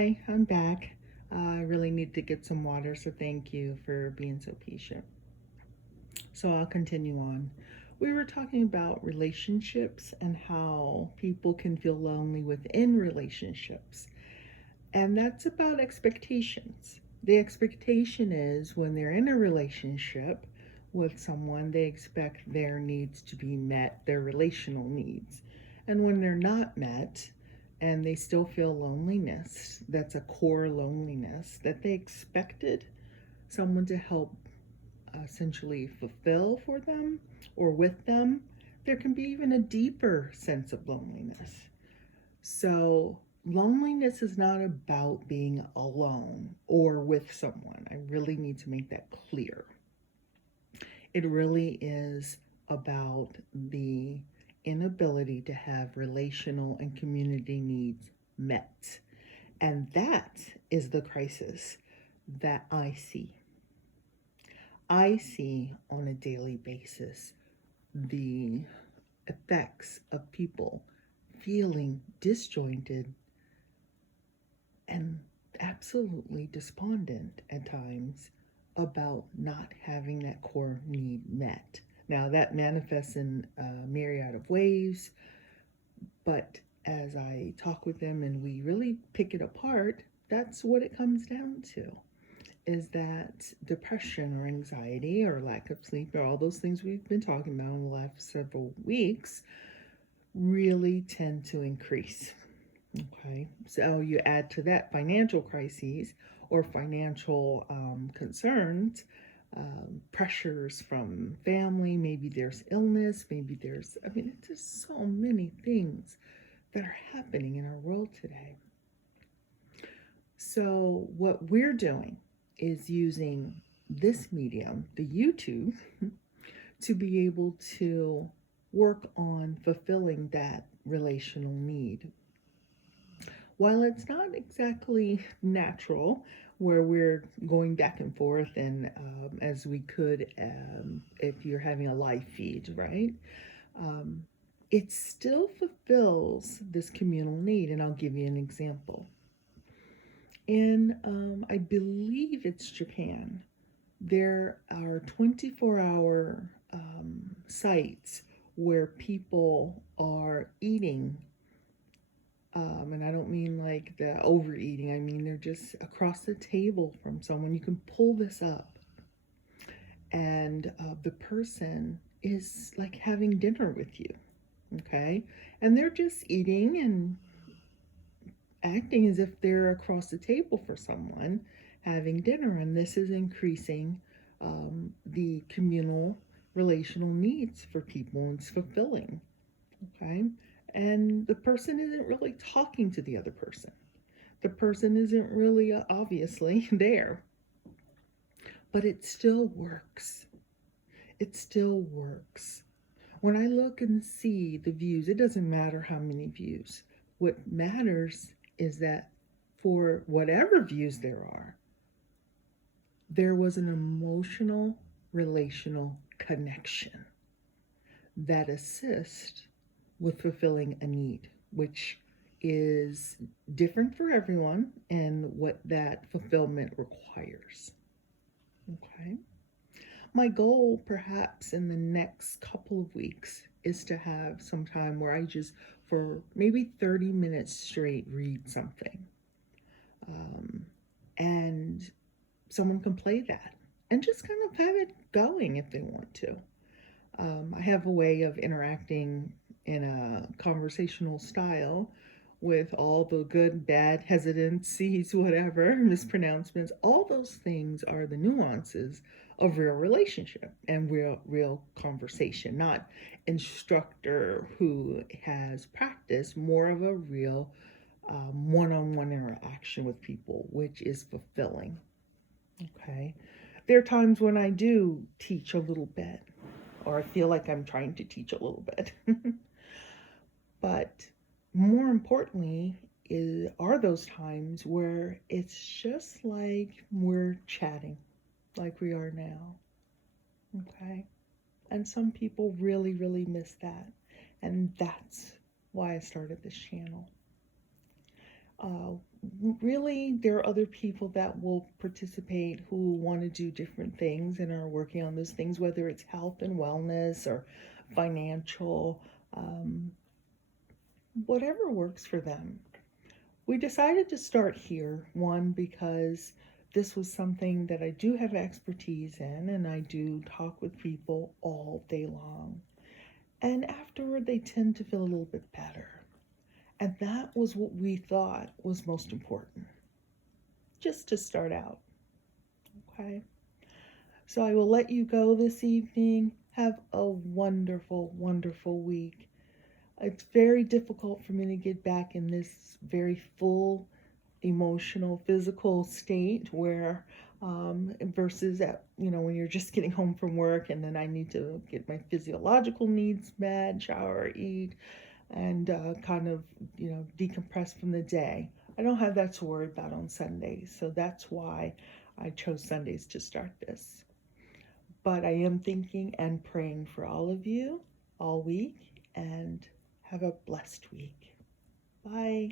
Hi, I'm back. I really need to get some water, so thank you for being so patient. So I'll continue on. We were talking about relationships and how people can feel lonely within relationships. And that's about expectations. The expectation is when they're in a relationship with someone, they expect their needs to be met, their relational needs. And when they're not met, and they still feel loneliness, that's a core loneliness that they expected someone to help essentially fulfill for them or with them, there can be even a deeper sense of loneliness. So, loneliness is not about being alone or with someone. I really need to make that clear. It really is about the inability to have relational and community needs met. And that is the crisis that I see. I see on a daily basis the effects of people feeling disjointed and absolutely despondent at times about not having that core need met. Now, that manifests in a myriad of ways, but as I talk with them and we really pick it apart, that's what it comes down to is that depression or anxiety or lack of sleep or all those things we've been talking about in the last several weeks really tend to increase. Okay, so you add to that financial crises or financial concerns, pressures from family, maybe there's illness, maybe there's, I mean, it's just so many things that are happening in our world today. So, what we're doing is using this medium, the YouTube, to be able to work on fulfilling that relational need. While it's not exactly natural, where we're going back and forth and as we could if you're having a live feed, right? Um, it still fulfills this communal need, and I'll give you an example. In, I believe it's Japan, there are 24-hour sites where people are eating and I don't mean like the overeating, I mean they're just across the table from someone. You can pull this up, and the person is like having dinner with you, okay? And they're just eating and acting as if they're across the table for someone having dinner, and this is increasing the communal relational needs for people, and it's fulfilling, okay? And the person isn't really talking to the other person. The person isn't really obviously there, but it still works. It still works. When I look and see the views, it doesn't matter how many views. What matters is that for whatever views there was an emotional, relational connection that assists with fulfilling a need, which is different for everyone and what that fulfillment requires. Okay. My goal, perhaps in the next couple of weeks, is to have some time where I just, for maybe 30 minutes straight, read something. And someone can play that and just kind of have it going if they want to. I have a way of interacting in a conversational style with all the good, bad, hesitancies, whatever, mispronouncements. All those things are the nuances of real relationship and real conversation, not instructor who has practiced, more of a real one-on-one interaction with people, which is fulfilling. Okay. There are times when I do teach a little bit, or I feel like I'm trying to teach a little bit. But more importantly, are those times where it's just like we're chatting, like we are now. Okay. And some people really, really miss that. And that's why I started this channel. really, there are other people that will participate who want to do different things and are working on those things, whether it's health and wellness or financial, um, whatever works for them. We decided to start here, one, because this was something that I do have expertise in, and I do talk with people all day long. And afterward, they tend to feel a little bit better. And that was what we thought was most important, just to start out. Okay. So I will let you go this evening. Have a wonderful, wonderful week. It's very difficult for me to get back in this very full emotional, physical state where versus at when you're just getting home from work and then I need to get my physiological needs met, shower, eat, and kind of decompress from the day. I don't have that to worry about on Sundays, so that's why I chose Sundays to start this. But I am thinking and praying for all of you all week, and have a blessed week. Bye.